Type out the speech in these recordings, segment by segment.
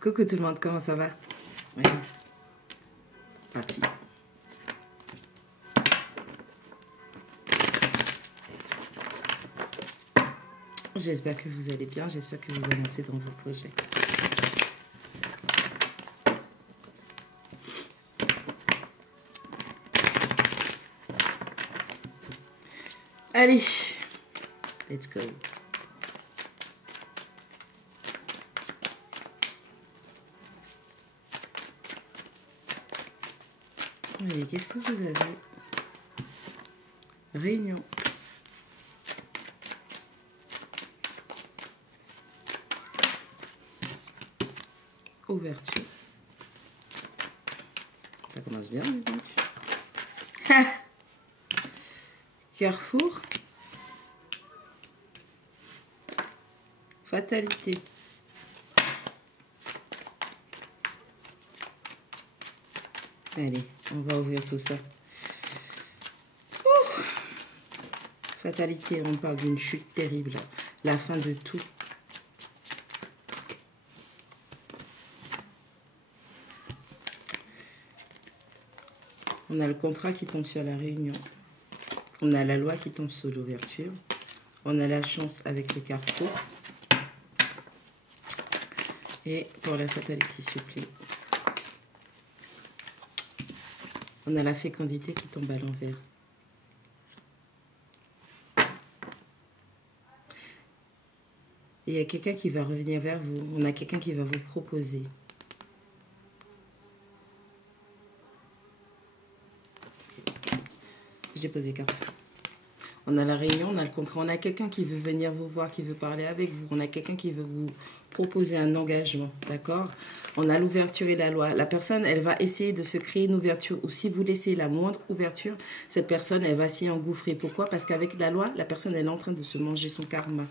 Coucou tout le monde, comment ça va? Oui. Parti. J'espère que vous allez bien, j'espère que vous avancez dans vos projets. Allez, let's go. Allez, qu'est-ce que vous avez? Réunion. Ouverture. Ça commence bien, donc. Carrefour. Fatalité. Allez, on va ouvrir tout ça. Ouh. Fatalité, on parle d'une chute terrible. La fin de tout. On a le contrat qui tombe sur la réunion. On a la loi qui tombe sur l'ouverture. On a la chance avec le carrefour. Et pour la fatalité, s'il vous plaît. On a la fécondité qui tombe à l'envers. Et il y a quelqu'un qui va revenir vers vous. On a quelqu'un qui va vous proposer. J'ai posé carte. On a la réunion, on a le contrat. On a quelqu'un qui veut venir vous voir, qui veut parler avec vous. On a quelqu'un qui veut vous proposer un engagement, d'accord? On a l'ouverture et la loi. La personne, elle va essayer de se créer une ouverture. Ou si vous laissez la moindre ouverture, cette personne, elle va s'y engouffrer. Pourquoi? Parce qu'avec la loi, la personne, elle est en train de se manger son karma.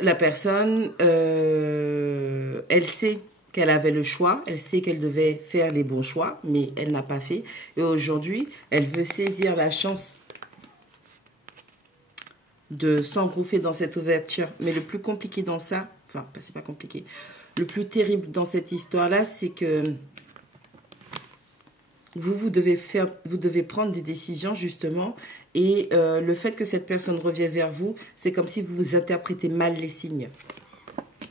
La personne, elle sait qu'elle avait le choix, elle sait qu'elle devait faire les bons choix, mais elle n'a pas fait. Et aujourd'hui, elle veut saisir la chance de s'engouffrer dans cette ouverture. Mais le plus compliqué dans ça, enfin, c'est pas compliqué, le plus terrible dans cette histoire-là, c'est que vous devez prendre des décisions, justement, et le fait que cette personne revienne vers vous, c'est comme si vous interprétez mal les signes.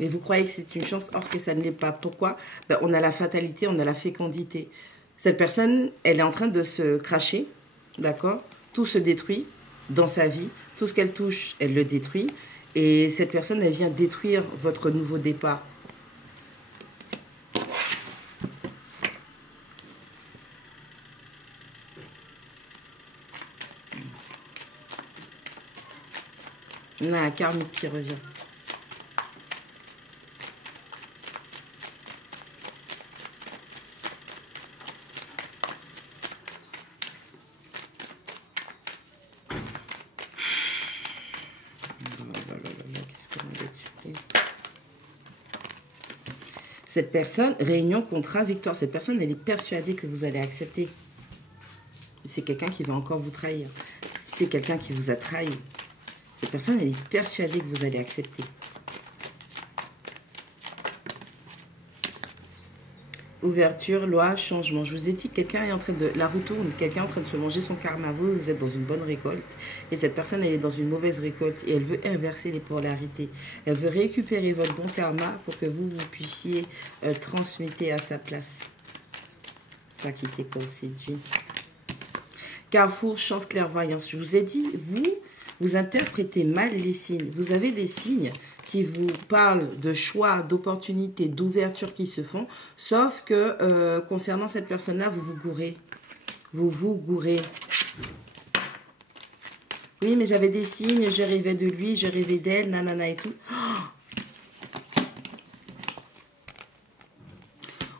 Et vous croyez que c'est une chance, or que ça ne l'est pas. Pourquoi? Ben, on a la fatalité, on a la fécondité. Cette personne, elle est en train de se cracher, d'accord? Tout se détruit dans sa vie. Tout ce qu'elle touche, elle le détruit. Et cette personne, elle vient détruire votre nouveau départ. On a un karmique qui revient. Cette personne, réunion, contrat, victoire, cette personne, elle est persuadée que vous allez accepter. C'est quelqu'un qui va encore vous trahir. C'est quelqu'un qui vous a trahi. Cette personne, elle est persuadée que vous allez accepter. Ouverture, loi, changement. Je vous ai dit, quelqu'un est en train de... La roue tourne, quelqu'un est en train de se manger son karma. Vous êtes dans une bonne récolte. Et cette personne, elle est dans une mauvaise récolte. Et elle veut inverser les polarités. Elle veut récupérer votre bon karma pour que vous puissiez transmuter à sa place. Pas quitter comme séduit. Carrefour, chance, clairvoyance. Je vous ai dit, vous interprétez mal les signes. Vous avez des signes qui vous parlent de choix, d'opportunités, d'ouverture qui se font, sauf que concernant cette personne-là, vous vous gourrez. Vous vous gourrez. Oui, mais j'avais des signes, je rêvais de lui, je rêvais d'elle, nanana et tout.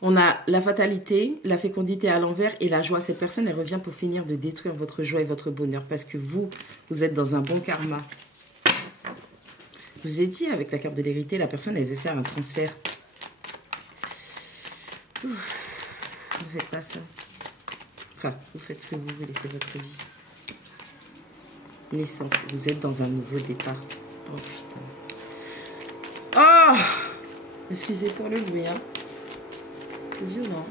On a la fatalité, la fécondité à l'envers et la joie. Cette personne, elle revient pour finir de détruire votre joie et votre bonheur parce que vous êtes dans un bon karma. Je vous ai dit, avec la carte de l'hérité, la personne, elle veut faire un transfert. Ouf, ne faites pas ça. Enfin, vous faites ce que vous voulez, c'est votre vie. Naissance, vous êtes dans un nouveau départ. Oh putain. Oh! Excusez pour le bruit, hein. C'est violent.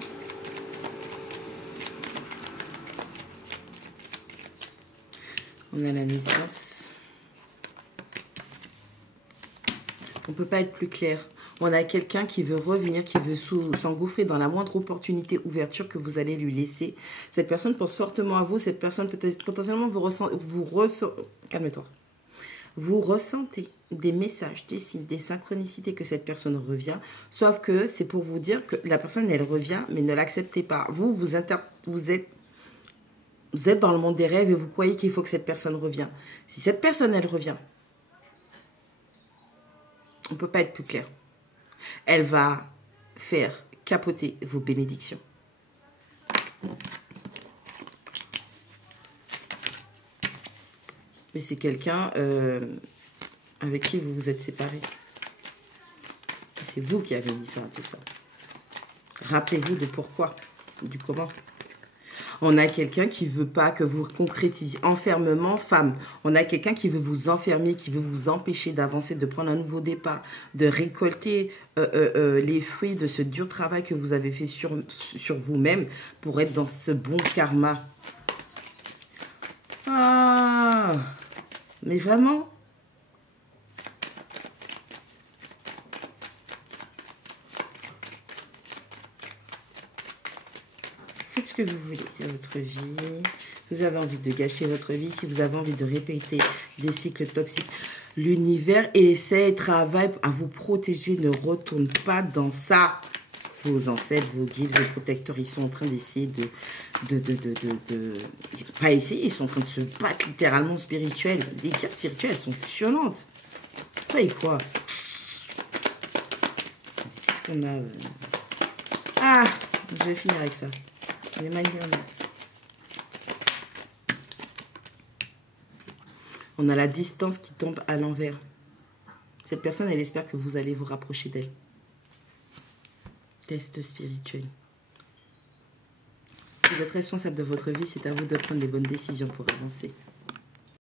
On a la naissance. On ne peut pas être plus clair. On a quelqu'un qui veut revenir, qui veut s'engouffrer dans la moindre opportunité, ouverture que vous allez lui laisser. Cette personne pense fortement à vous. Cette personne peut-être potentiellement calme-toi. Vous ressentez des messages, des signes, des synchronicités que cette personne revient. Sauf que c'est pour vous dire que la personne, elle revient, mais ne l'acceptez pas. Vous êtes dans le monde des rêves et vous croyez qu'il faut que cette personne revienne. Si cette personne, elle revient, on ne peut pas être plus clair. Elle va faire capoter vos bénédictions. Mais c'est quelqu'un avec qui vous vous êtes séparés. C'est vous qui avez mis fin à tout ça. Rappelez-vous de pourquoi, du comment. On a quelqu'un qui ne veut pas que vous concrétisiez. Enfermement, femme. On a quelqu'un qui veut vous enfermer, qui veut vous empêcher d'avancer, de prendre un nouveau départ, de récolter les fruits de ce dur travail que vous avez fait sur vous-même pour être dans ce bon karma. Ah, mais vraiment? Faites ce que vous voulez sur votre vie. Vous avez envie de gâcher votre vie, si vous avez envie de répéter des cycles toxiques, l'univers essaie, travaille à vous protéger. Ne retourne pas dans ça. Vos ancêtres, vos guides, vos protecteurs, ils sont en train d'essayer pas essayer, ils sont en train de se battre littéralement spirituel. Les guerres spirituelles, elles sont violentes. Vous voyez quoi? Qu'est-ce qu'on a Ah, je vais finir avec ça. Les manières. On a la distance qui tombe à l'envers. Cette personne, elle espère que vous allez vous rapprocher d'elle. Test spirituel. Vous êtes responsable de votre vie, c'est à vous de prendre les bonnes décisions pour avancer.